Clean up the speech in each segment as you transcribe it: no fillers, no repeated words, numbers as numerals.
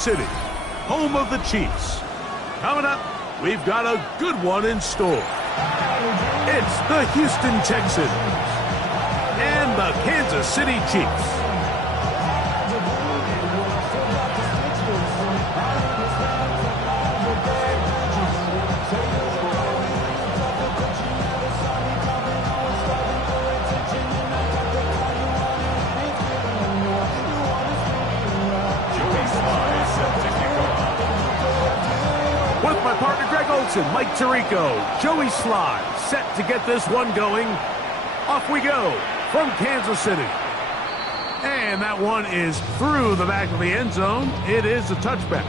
City, home of the Chiefs. Coming up, we've got a good one in store. It's the Houston Texans and the Kansas City Chiefs. With my partner Greg Olson, Mike Tirico, Joey Sly, set to get this one going. Off we go from Kansas City. And that one is through the back of the end zone. It is a touchback.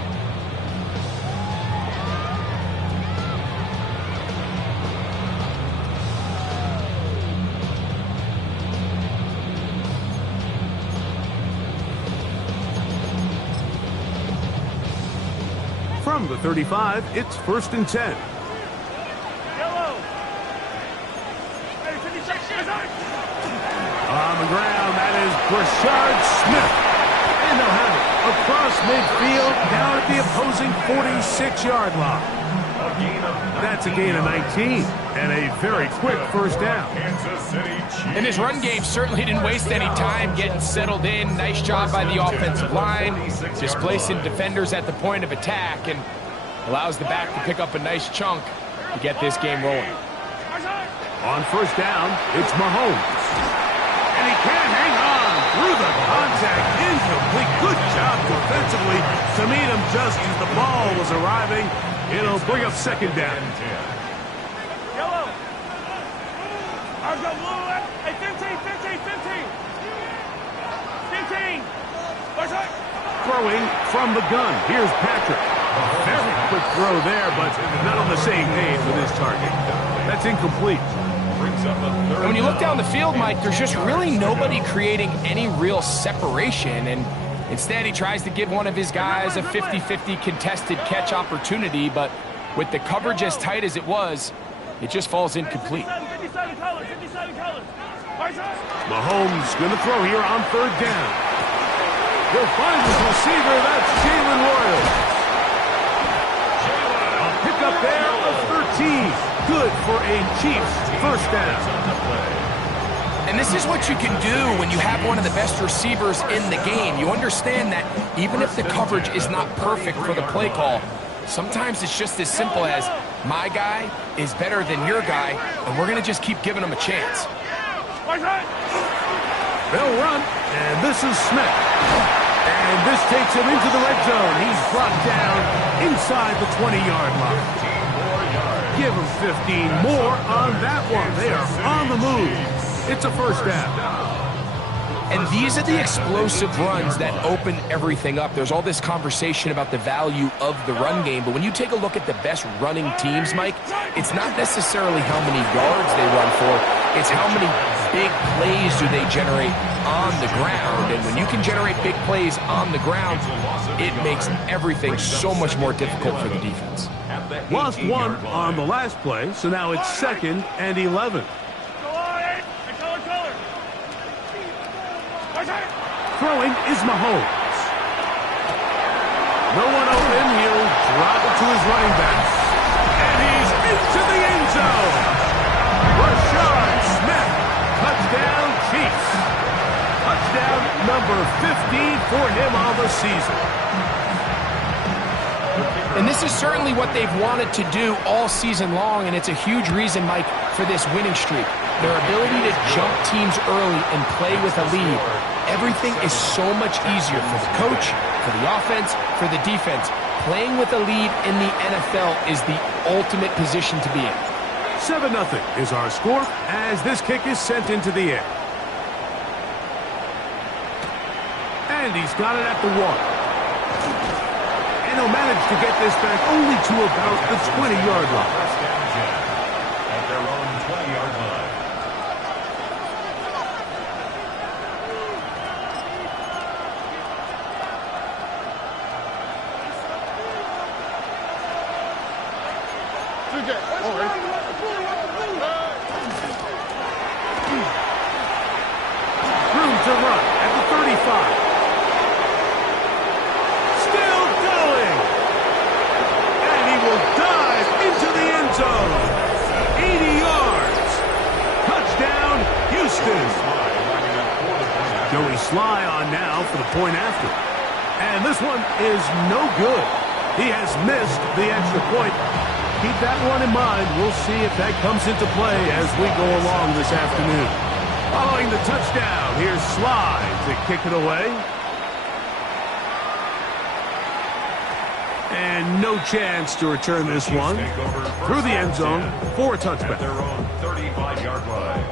From the 35, it's 1st and 10. On the ground, that is Rashard Smith. And they'll have it across midfield, down at the opposing 46-yard line. That's a gain of 19, and a very quick first down. And this run game certainly didn't waste any time getting settled in. Nice job by the offensive line, displacing defenders at the point of attack, and allows the back to pick up a nice chunk to get this game rolling. On first down, it's Mahomes. And he can't hang on through the contact. Incomplete. Good job defensively to meet him just as the ball was arriving. It'll bring up second down. Yellow. I've got blue left. Hey, 15. Throwing from the gun. Here's Patrick. A very quick throw there, but not on the same page with his target. That's incomplete. And when you look down the field, Mike, there's just really nobody creating any real separation, and instead he tries to give one of his guys a 50-50 contested catch opportunity, but with the coverage as tight as it was, it just falls incomplete. 57 colors. Mahomes going to throw here on third down. He'll find his receiver. That's Jalen Royal. A pickup there of 13. Good for a Chiefs first down. And this is what you can do when you have one of the best receivers in the game. You understand that even if the coverage is not perfect for the play call, sometimes it's just as simple as my guy is better than your guy, and we're going to just keep giving him a chance. They'll run, and this is Smith. And this takes him into the red zone. He's brought down inside the 20-yard line. Give him 15 more on that one. They are on the move. It's a first down. And these are the explosive runs that open everything up. There's all this conversation about the value of the run game, but when you take a look at the best running teams, Mike, it's not necessarily how many yards they run for, it's how many big plays do they generate on the ground. And when you can generate big plays on the ground, it makes everything so much more difficult for the defense. Lost one on the last play, so now it's 2nd and 11. Throwing is Mahomes. No one open. He'll drop it to his running back. And he's into the end zone. Rashard Smith. Touchdown, Chiefs. Touchdown number 15 for him on the season. And this is certainly what they've wanted to do all season long, and it's a huge reason, Mike, for this winning streak. Their ability to jump teams early and play with a lead. Everything is so much easier for the coach, for the offense, for the defense. Playing with a lead in the NFL is the ultimate position to be in. 7-0 is our score as this kick is sent into the air. And he's got it at the 1. And he'll manage to get this back only to about the 20-yard line. At their own 20-yard line. Room to run at the 35. Still sly on now for the point after. And this one is no good. He has missed the extra point. Keep that one in mind. We'll see if that comes into play as we go along this afternoon. Following the touchdown, here's Sly to kick it away. And no chance to return this one through the end zone for a touchback. Their own 35-yard line.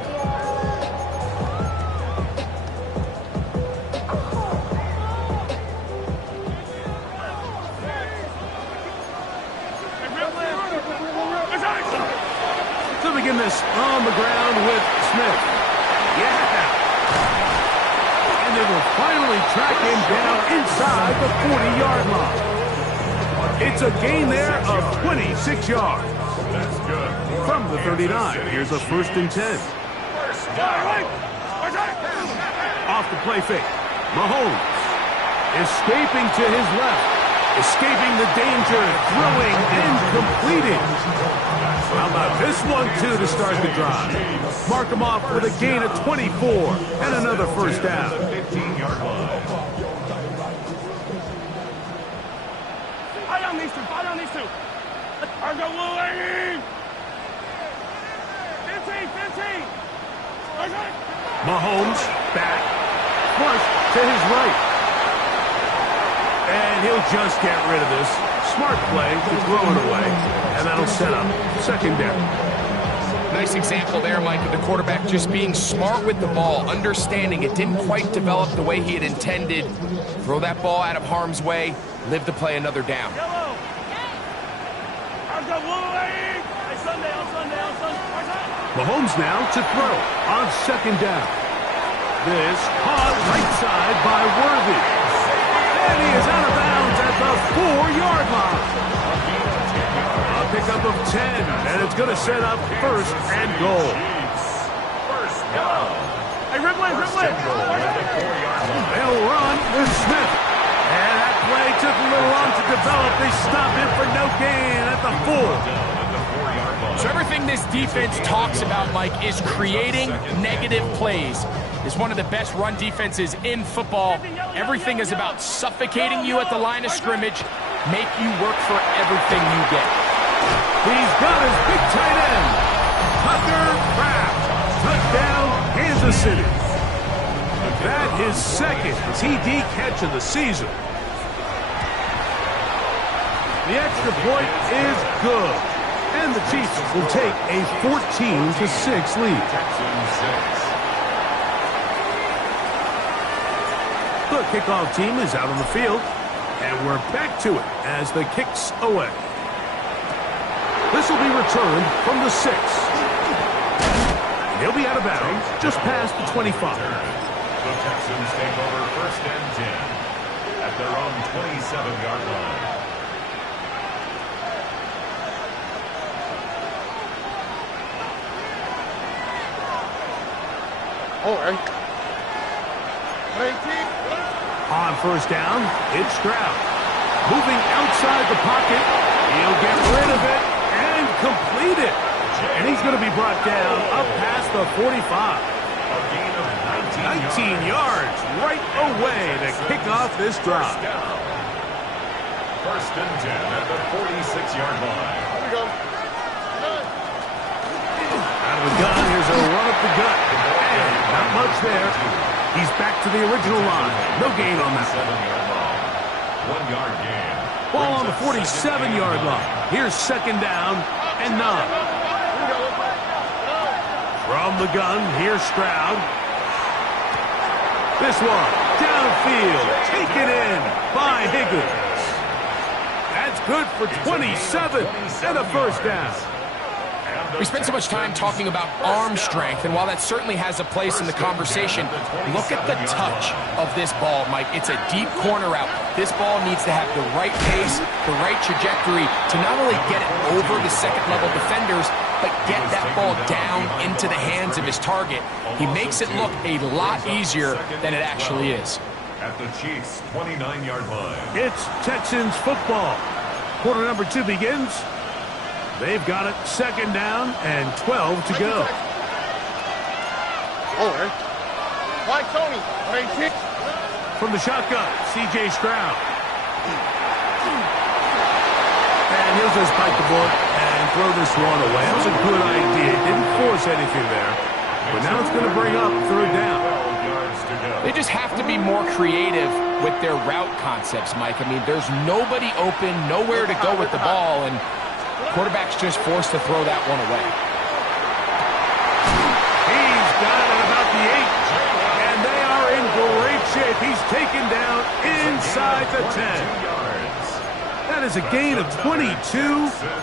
To begin this on the ground with Smith. Yeah. And they will finally track him down inside the 40-yard line. It's a gain there of 26 yards. That's good. From the 39, here's a 1st and 10. Off the play fake. Mahomes escaping to his left. Escaping the danger, throwing and completing. How about this one, too, to start the drive? Mark him off with a gain of 24 and another 1st down. 15-yard line. Fight on these two. Fight on these two. Argo Willie. 15. Mahomes back. Flush to his right. And he'll just get rid of this. Smart play to throw it away. And that'll set up 2nd down. Nice example there, Mike, of the quarterback just being smart with the ball, understanding it didn't quite develop the way he had intended. Throw that ball out of harm's way, live to play another down. Yellow. Argo Willie. Sunday. Mahomes now to throw on 2nd down. This caught right side by Worthy. And he is out of bounds at the 4-yard line. A pickup of 10, and it's going to set up 1st and goal. First down. Hey, Ripley. They'll run with Smith. And that play took a little long to develop. They stop him for no gain at the 4. So everything this defense talks about, Mike, is creating negative plays. It's one of the best run defenses in football. Everything is about suffocating you at the line of scrimmage, make you work for everything you get. He's got his big tight end, Tucker Kraft. Touchdown, Kansas City. That his 2nd TD catch of the season. The extra point is good. And the Chiefs will take a 14-6 lead. The kickoff team is out on the field, and we're back to it as the kick's away. This will be returned from the 6. He'll be out of bounds just past the 25. The Texans take over 1st and 10 at their own 27-yard line. On 1st down, it's Stroud. Moving outside the pocket. He'll get rid of it and complete it. And he's going to be brought down up past the 45. A gain of 19 yards right away to kick off this drive. First and 10 at the 46-yard line. Here we go. Out of the gun, here's a run up the gut. And not much there. He's back to the original line. No gain on that. 7-yard line. 1-yard gain. Ball on the 47-yard line. Here's 2nd down and 9. From the gun, here's Stroud. This one, downfield, taken in by Higgins. That's good for 27 and a 1st down. We spend so much time talking about arm strength, and while that certainly has a place in the conversation, look at the touch of this ball, Mike. It's a deep corner route. This ball needs to have the right pace, the right trajectory to not only get it over the second-level defenders, but get that ball down into the hands of his target. He makes it look a lot easier than it actually is. At the Chiefs' 29-yard line. It's Texans football. Quarter number 2 begins. They've got it 2nd down and 12 to go. Why, Tony? from the shotgun, C.J. Stroud. And he'll just bite the bullet and throw this one away. That was a good idea. Didn't force anything there. But now it's going to bring up third down. They just have to be more creative with their route concepts, Mike. I mean, there's nobody open, nowhere to go with the ball, and quarterback's just forced to throw that one away. He's got it at about the 8, and they are in great shape. He's taken down inside the 10. That is a gain of 22,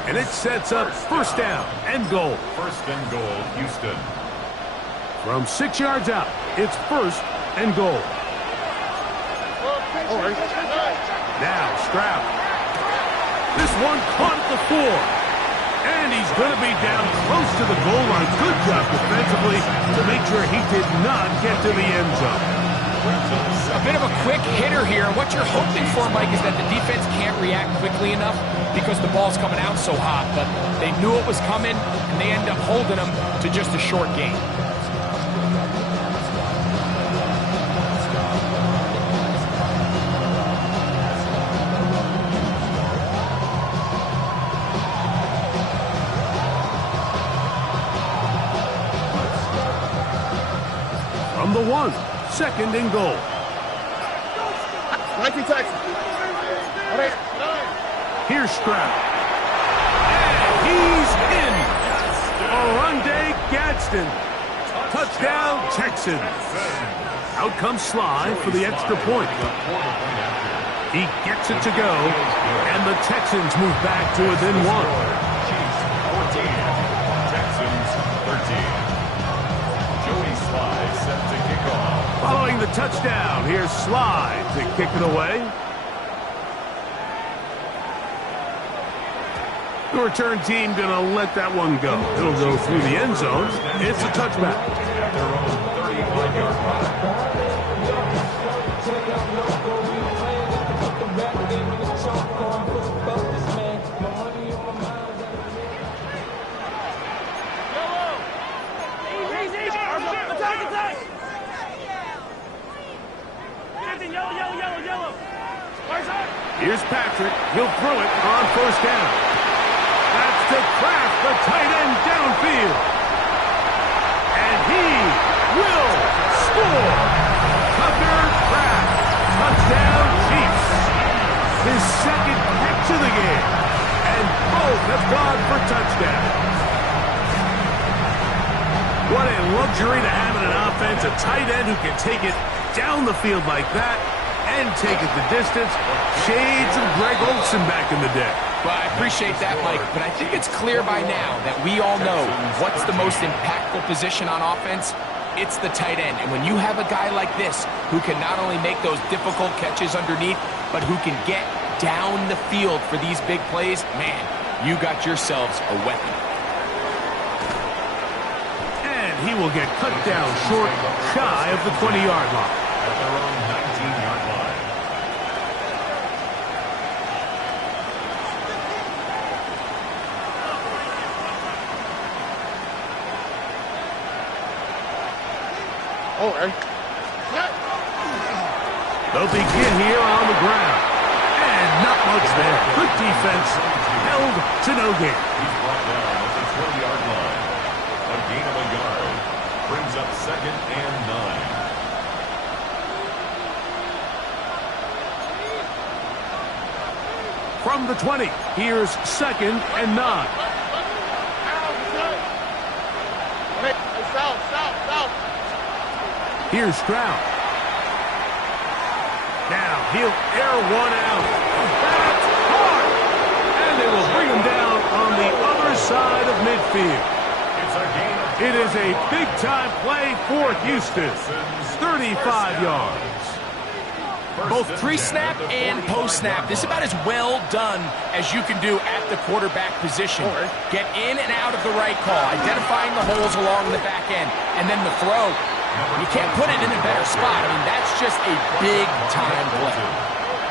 and it sets up first down and goal. First and goal, Houston. From 6 yards out, it's first and goal. Now Stroud. This one caught at the 4. And he's going to be down close to the goal line. Good job defensively to make sure he did not get to the end zone. A bit of a quick hitter here. And what you're hoping for, Mike, is that the defense can't react quickly enough because the ball's coming out so hot. But they knew it was coming, and they end up holding them to just a short gain. From the 1, second and goal. 19 Texans. Here's Stroud. And he's in. Oronde Gadsden. Touchdown, Texans. Out comes Sly for the extra point. He gets it to go, and the Texans move back to within 1. Texans 13. Joey Sly set to kick off. Following the touchdown, here's Sly to kick it away. The return team going to let that one go. It'll go through the end zone. It's a touchback. At their own 35-yard line. Here's Patrick. He'll throw it on first down. That's to Kraft, the tight end downfield. And he will score. Tucker Kraft. Touchdown, Chiefs. His second catch of the game. And both have gone for touchdowns. What a luxury to have in an offense. A tight end who can take it down the field like that and take it the distance. Shades of Greg Olsen back in the day. Well, I appreciate that, Mike, but I think it's clear by now that we all know what's the most impactful position on offense. It's the tight end. And when you have a guy like this who can not only make those difficult catches underneath, but who can get down the field for these big plays, man, you got yourselves a weapon. And he will get cut down short, shy of the 20-yard line. At their own 19-yard line. They'll begin here on the ground. And not much there. Good defense. Held to no gain. He's brought down at the 20-yard line. A gain of a yard. Brings up second and 9. From the 20, here's second and 9. Here's Stroud. Now he'll air one out. That's hard. And they will bring him down on the other side of midfield. It is a big-time play for Houston. 35 yards. Both pre-snap and post-snap. This is about as well done as you can do at the quarterback position. Get in and out of the right call, identifying the holes along the back end, and then the throw. You can't put it in a better spot. I mean, that's just a big-time play.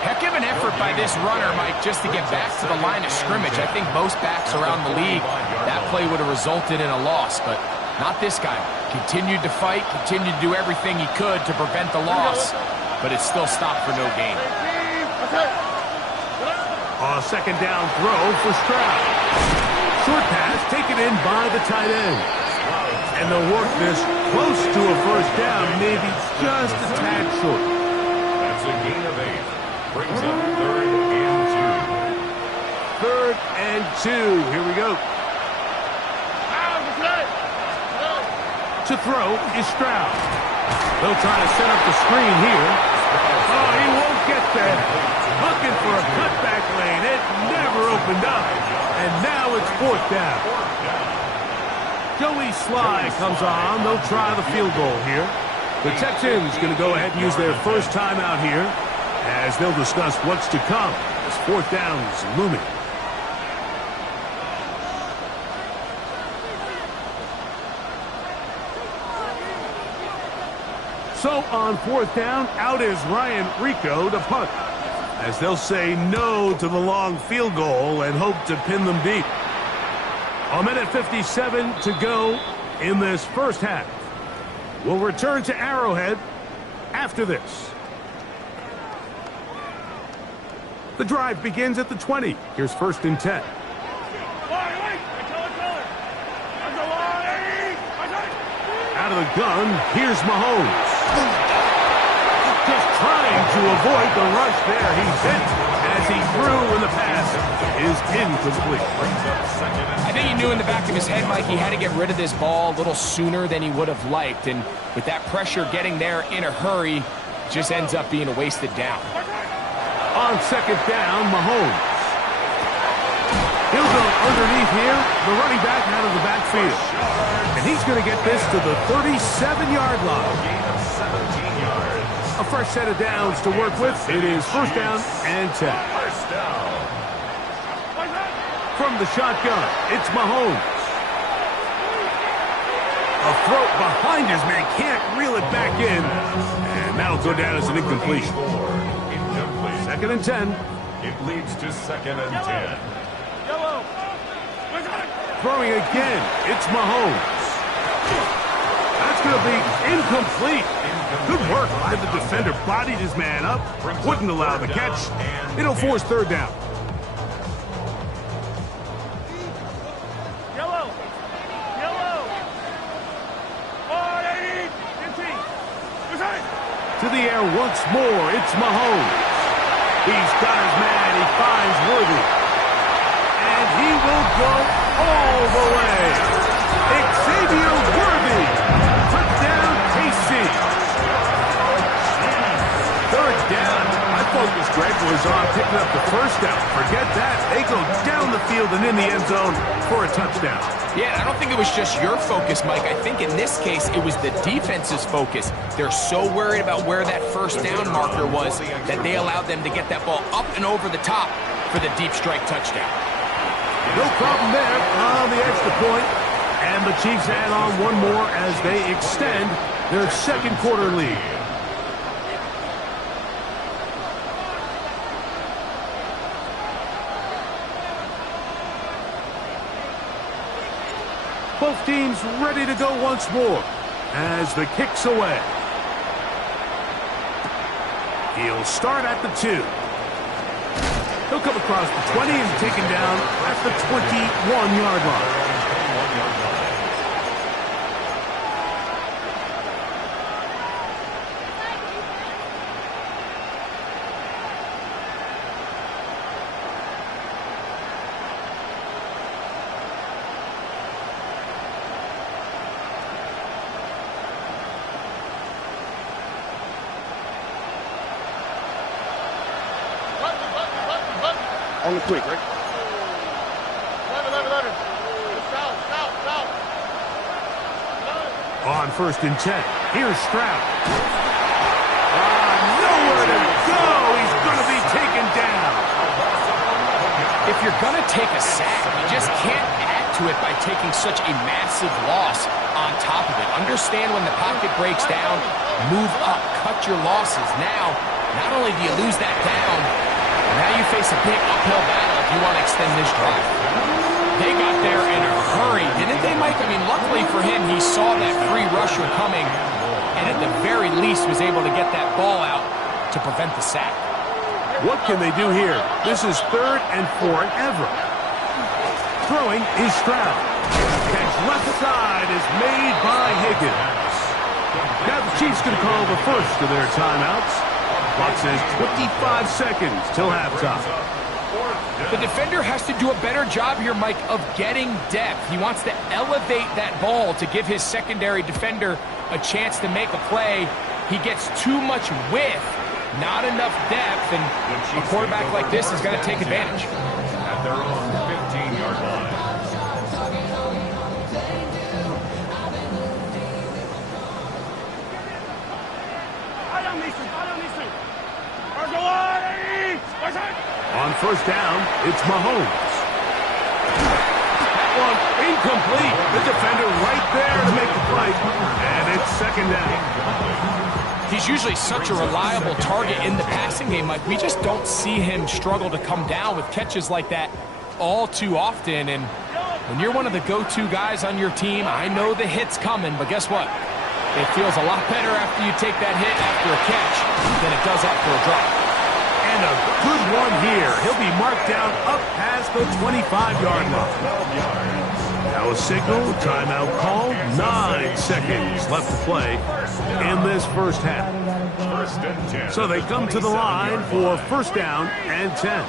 Heck of an effort by this runner, Mike, just to get back to the line of scrimmage. I think most backs around the league, that play would have resulted in a loss, but not this guy. Continued to fight, continued to do everything he could to prevent the loss. but it's still stopped for no gain. A second down throw for Stroud. Short pass taken in by the tight end. And they'll work this close to a first down, maybe just a tad short. That's a gain of 8. Brings up 3rd and 2. 3rd and 2. Here we go. To throw is Stroud. They'll try to set up the screen here. Oh, he won't get there. Looking for a cutback lane. It never opened up. And now it's 4th down. Joey Sly comes on. They'll try the field goal here. The Texans going to go ahead and use their first timeout here as they'll discuss what's to come as 4th down is looming. So on 4th down, out is Ryan Rico to punt, as they'll say no to the long field goal and hope to pin them deep. 1:57 to go in this first half. We'll return to Arrowhead after this. The drive begins at the 20. Here's 1st and 10. Out of the gun, here's Mahomes. Just trying to avoid the rush there. He's hit as he threw, and the pass is incomplete. I think he knew in the back of his head, Mike, he had to get rid of this ball a little sooner than he would have liked. And with that pressure getting there in a hurry, just ends up being a wasted down. On 2nd down, Mahomes. He'll go underneath here, the running back out of the backfield. And he's going to get this to the 37-yard line. Gain of 17 yards. A fresh set of downs to work with. It is 1st down and 10. First down. From the shotgun, it's Mahomes. A throw behind his man, can't reel it back in. And that'll go down as an incompletion. Incomplete. 2nd and 10. It leads to 2nd and 10. Throwing again, it's Mahomes. That's going to be incomplete. Good work by the defender. Bodied his man up. Wouldn't allow the catch. It'll force 3rd down. To the air once more, it's Mahomes. He's got his man. He finds Worthy. And he will go all the way. Xavier Worthy. Touchdown, KC. 3rd down. My focus, Greg, was on picking up the first down. Forget that. They go down the field and in the end zone for a touchdown. Yeah, I don't think it was just your focus, Mike. I think in this case, it was the defense's focus. They're so worried about where that first down marker was that they allowed them to get that ball up and over the top for the deep strike touchdown. No problem there on the extra point. And the Chiefs add on one more as they extend their 2nd quarter lead. Both teams ready to go once more as the kick's away. He'll start at the 2. He'll come across the 20 and taken down at the 21-yard line. On the quick, right? On 1st and 10, here's Stroud. Nowhere to go. He's going to be taken down. If you're going to take a sack, you just can't add to it by taking such a massive loss on top of it. Understand when the pocket breaks down, move up, cut your losses. Now, not only do you lose that down, now you face a big uphill battle if you want to extend this drive. They got there in a hurry, didn't they, Mike? I mean, luckily for him, he saw that free rusher coming, and at the very least was able to get that ball out to prevent the sack. What can they do here? This is 3rd and forever. Throwing is Stroud. Catch left side is made by Higgins. Now the Chiefs going to call the first of their timeouts. Clock says 25 seconds till halftime. The defender has to do a better job here, Mike, of getting depth. He wants to elevate that ball to give his secondary defender a chance to make a play. He gets too much width, not enough depth, and a quarterback like this is going to take advantage. At their own 15-yard line. On first down, it's Mahomes. That one incomplete. The defender right there to make the play. And it's 2nd down. He's usually such a reliable target in the passing game, Mike. We just don't see him struggle to come down with catches like that all too often. And when you're one of the go-to guys on your team, I know the hit's coming, but guess what? It feels a lot better after you take that hit after a catch than it does after a drop. And a good one here. He'll be marked down up past the 25-yard line. Now a signal, timeout call, 9 seconds left to play in this first half. So they come to the line for first down and 10.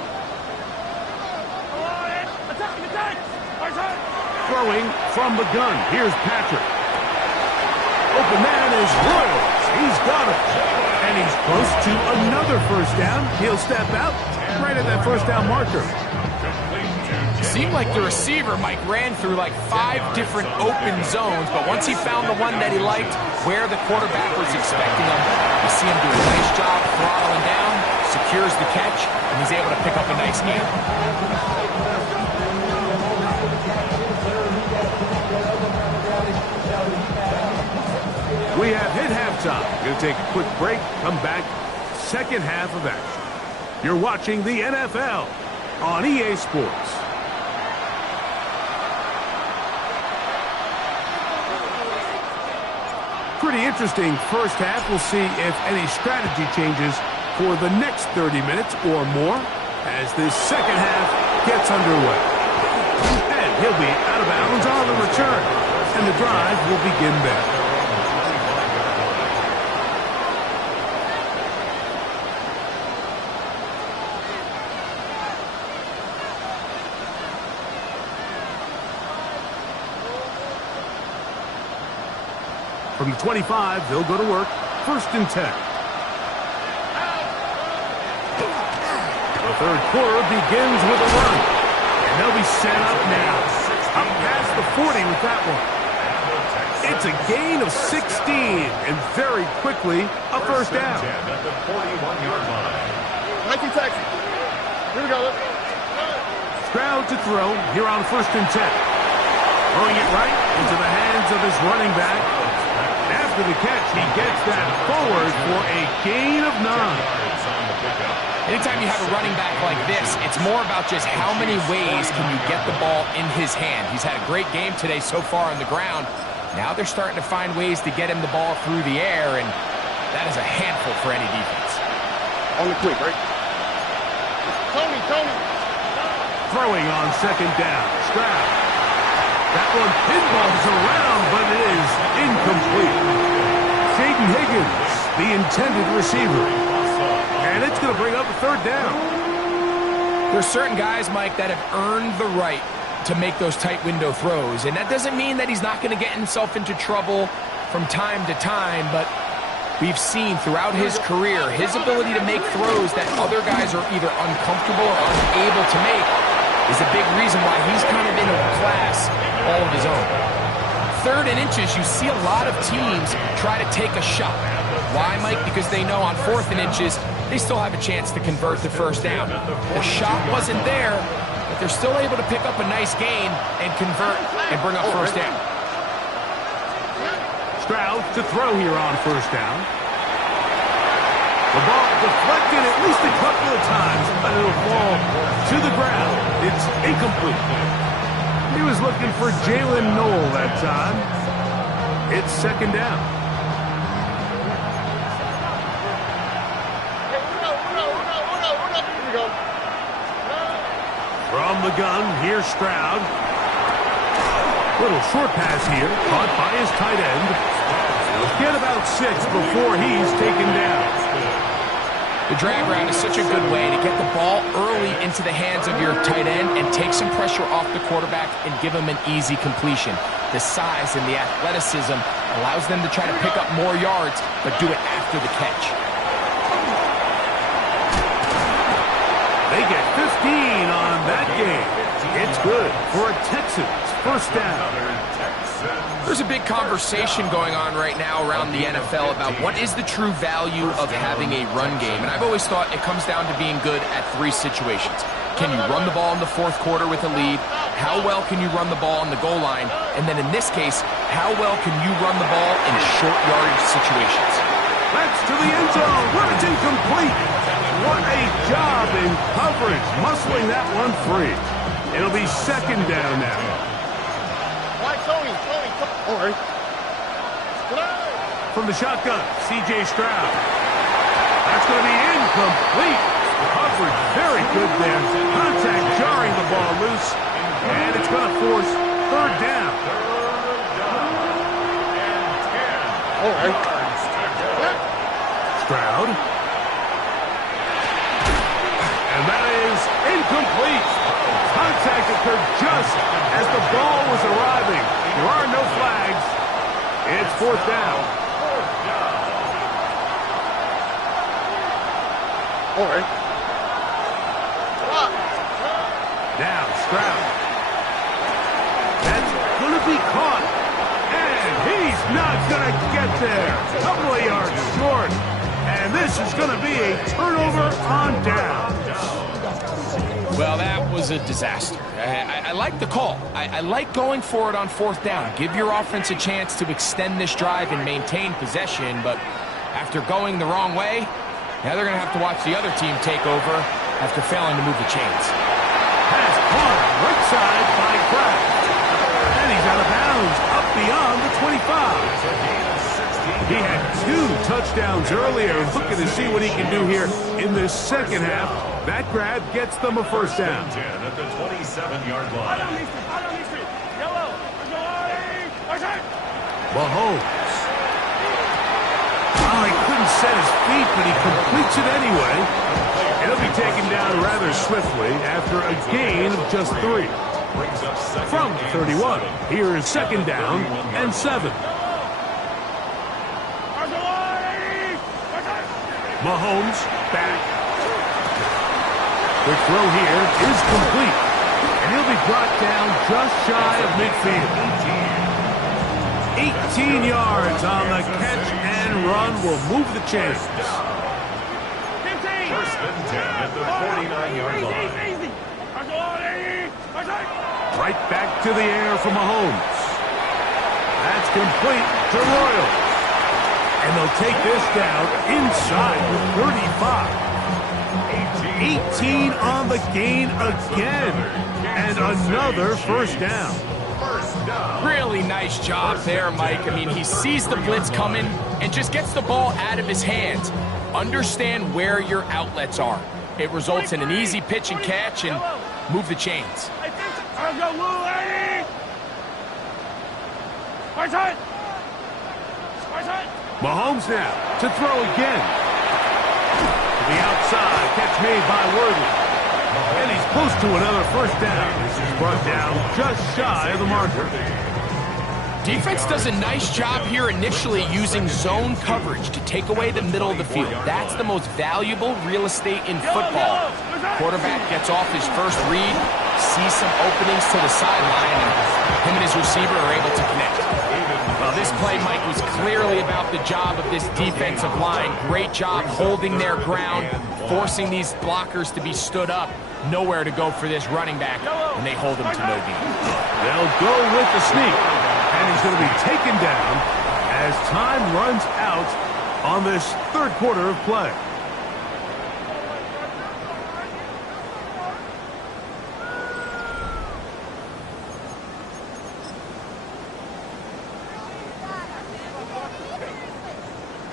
Throwing from the gun. Here's Patrick. Open man is Royals. He's got it. And he's close to another first down. He'll step out right at that first down marker. Seemed like the receiver, Mike, ran through like 5 different open zones, but once he found the one that he liked, where the quarterback was expecting him, you see him do a nice job throttling down, secures the catch, and he's able to pick up a nice gain. We have hit halftime. Going to take a quick break, come back, second half of action. You're watching the NFL on EA Sports. Pretty interesting first half. We'll see if any strategy changes for the next 30 minutes or more as this second half gets underway. And he'll be out of bounds on the return, and the drive will begin there. From the 25, they'll go to work. 1st and 10. The third quarter begins with a run. And they'll be set up now. Up past the 40 with that one. It's a gain of 16. And very quickly, a first down. At the 41-yard line. 19 Texans. Here we go. Stroud to throw here on 1st and 10. Throwing it right into the hands of his running back. After the catch, he gets that forward for a gain of 9. Anytime you have a running back like this, it's more about just how many ways can you get the ball in his hand. He's had a great game today so far on the ground. Now they're starting to find ways to get him the ball through the air, and that is a handful for any defense. On the quick, right? Tony. Throwing on 2nd down. Stroud. That one pinballs around, but it is incomplete. Jaden Higgins, the intended receiver. And it's going to bring up a 3rd down. There's certain guys, Mike, that have earned the right to make those tight window throws. And that doesn't mean that he's not going to get himself into trouble from time to time, but we've seen throughout his career his ability to make throws that other guys are either uncomfortable or unable to make is a big reason why he's kind of in a class all of his own. 3rd and inches, you see a lot of teams try to take a shot. Why, Mike? Because they know on 4th and inches, they still have a chance to convert the first down. The shot wasn't there, but they're still able to pick up a nice gain and convert and bring up first down. Stroud to throw here on 1st down. The ball deflected at least a couple of times, but it'll fall to the ground. It's incomplete. He was looking for Jalen Noel that time. It's 2nd down. From the gun, here's Stroud. Little short pass here, caught by his tight end. He'll get about 6 before he's taken down. The drag route is such a good way to get the ball early into the hands of your tight end and take some pressure off the quarterback and give him an easy completion. The size and the athleticism allows them to try to pick up more yards, but do it after the catch. They get 15 on that game. It's good for a Texans first down. There's a big conversation going on right now around the NFL about what is the true value of having a run game. And I've always thought it comes down to being good at 3 situations. Can you run the ball in the 4th quarter with a lead? How well can you run the ball on the goal line? And then in this case, how well can you run the ball in short yardage situations? That's to the end zone, where it's incomplete. What a job in coverage, muscling that one free. It'll be 2nd down now. From the shotgun, C.J. Stroud. That's going to be incomplete. Coverage very good there. Contact jarring the ball loose. And it's going to force 3rd down. Stroud. And that is incomplete. Contact occurred just as the ball was arriving. There are no flags. It's 4th down. Now Stroud. That's going to be caught. And he's not going to get there. Couple of yards short. And this is going to be a turnover on down. Well, that was a disaster. I like the call. I like going for it on 4th down. Give your offense a chance to extend this drive and maintain possession, but after going the wrong way, now they're going to have to watch the other team take over after failing to move the chains. Pass caught right side by Kraft. And he's out of bounds up beyond the 25. He had 2 touchdowns earlier. Looking to see what he can do here in this 2nd half. That grab gets them a 1st down. At the 27-yard line. Mahomes. Oh, he couldn't set his feet, but he completes it anyway. It'll be taken down rather swiftly after a gain of just 3. From the 31, here is 2nd down and 7. Mahomes back. The throw here is complete. And he'll be brought down just shy of midfield. 18 yards on the catch and run will move the chains. 1st and 10 at the 49-yard line. Right back to the air for Mahomes. That's complete to Royals. And they'll take this down inside the 35. 18 on the gain again. And another 1st down. Really nice job there, Mike. I mean, he sees the blitz coming and just gets the ball out of his hands. Understand where your outlets are. It results in an easy pitch and catch and move the chains. Mahomes now to throw again. To the outside, catch made by Worthy. And he's close to another 1st down. This is brought down just shy of the marker. Defense does a nice job here initially using zone coverage to take away the middle of the field. That's the most valuable real estate in football. Quarterback gets off his first read, sees some openings to the sideline, and him and his receiver are able to connect. Well, this play, Mike, was clearly about the job of this defensive line. Great job holding their ground, forcing these blockers to be stood up. Nowhere to go for this running back, and they hold him to no gain. They'll go with the sneak, and he's going to be taken down as time runs out on this 3rd quarter of play.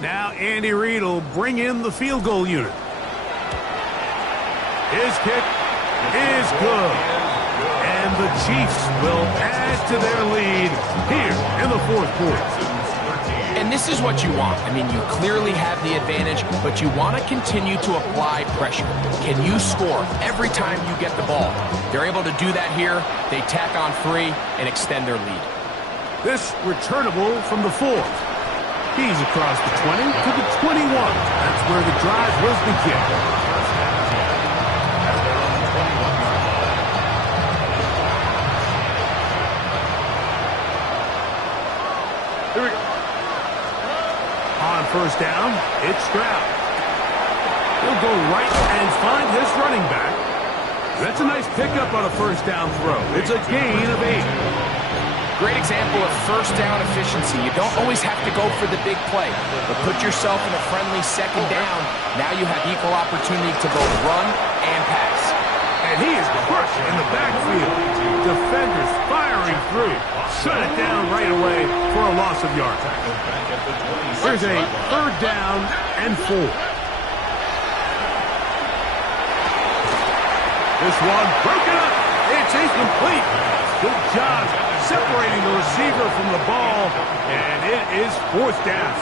Now Andy Reid will bring in the field goal unit. His kick is good. And the Chiefs will add to their lead here in the fourth quarter. And this is what you want. I mean, you clearly have the advantage, but you want to continue to apply pressure. Can you score every time you get the ball? They're able to do that here. They tack on 3 and extend their lead. This returnable from the 4th. He's across the 20 to the 21. That's where the drive was begin. Here we go. On first down, it's Stroud. He'll go right and find his running back. That's a nice pickup on a first down throw. It's a gain of 8. Great example of first down efficiency. You don't always have to go for the big play, but put yourself in a friendly second down. Now you have equal opportunity to both run and pass. And he is crushed in the backfield. Defenders firing through. Shut it down right away for a loss of yards. Here's a third down and 4. This one broken up. It's incomplete. Good job separating the receiver from the ball. And it is 4th down.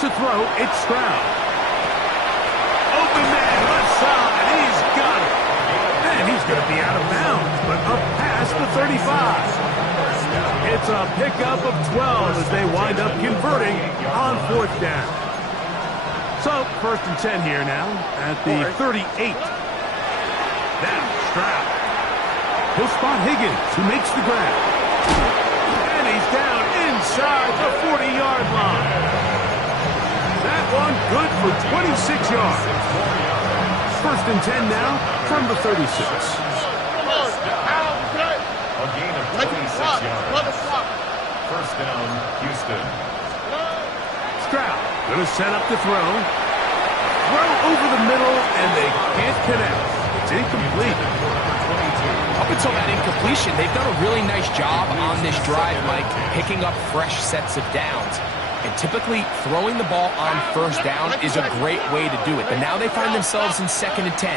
To throw, it's Stroud. Open man, left side. He's got it. And he's going to be out of bounds, but up past the 35. It's a pickup of 12 as they wind up converting on 4th down. So, 1st and 10 here now at the 38. Now, Stroud. He'll spot Higgins, who makes the grab. And he's down inside the 40-yard line. That one good for 26 yards. 1st and 10 now from the 36. A gain of 26 yards. First down, Houston. Stroud going to set up the throw. Throw over the middle, and they can't connect. It's incomplete. Up until that incompletion, they've done a really nice job on this drive, Mike, picking up fresh sets of downs. And typically, throwing the ball on first down is a great way to do it. But now they find themselves in 2nd and 10.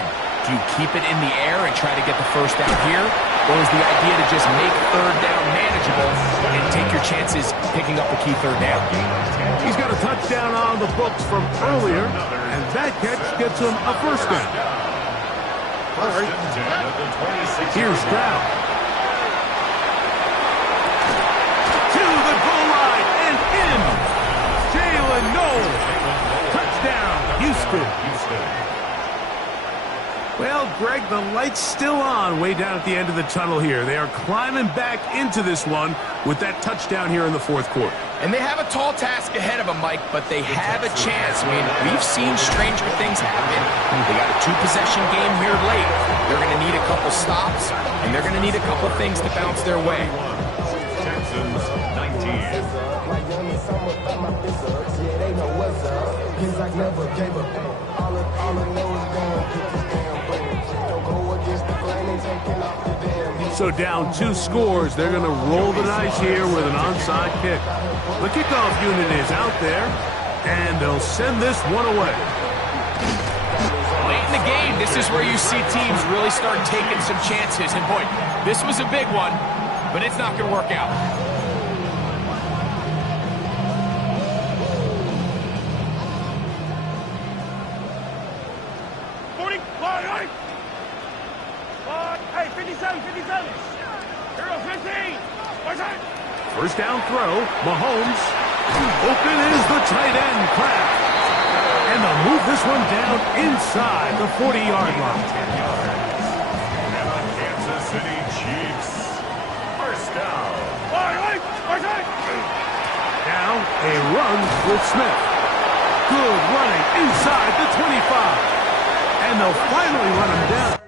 Do you keep it in the air and try to get the first down here? Or is the idea to just make 3rd down manageable and take your chances picking up a key 3rd down? He's got a touchdown on the books from earlier, and that catch gets him a first down. Here's Stroud. To the goal line and in. Jalen Knowles. Touchdown, Houston. Well, Greg, the light's still on way down at the end of the tunnel here. They are climbing back into this one with that touchdown here in the 4th quarter. And they have a tall task ahead of them, Mike, but they have a chance. I mean, we've seen stranger things happen. They got a 2-possession game here late. They're going to need a couple stops, and they're going to need a couple things to bounce their way. Texans 19. So down 2 scores, they're going to roll the dice here with an onside kick. The kickoff unit is out there, and they'll send this one away. Late in the game, this is where you see teams really start taking some chances. And boy, this was a big one, but it's not going to work out. Hey, 57, 57. Hero 15. First down throw, Mahomes. Open is the tight end, Kraft. And they'll move this one down inside the 40-yard line. Kansas City Chiefs. First down. Now a run with Smith. Good running inside the 25. And they'll finally run him down.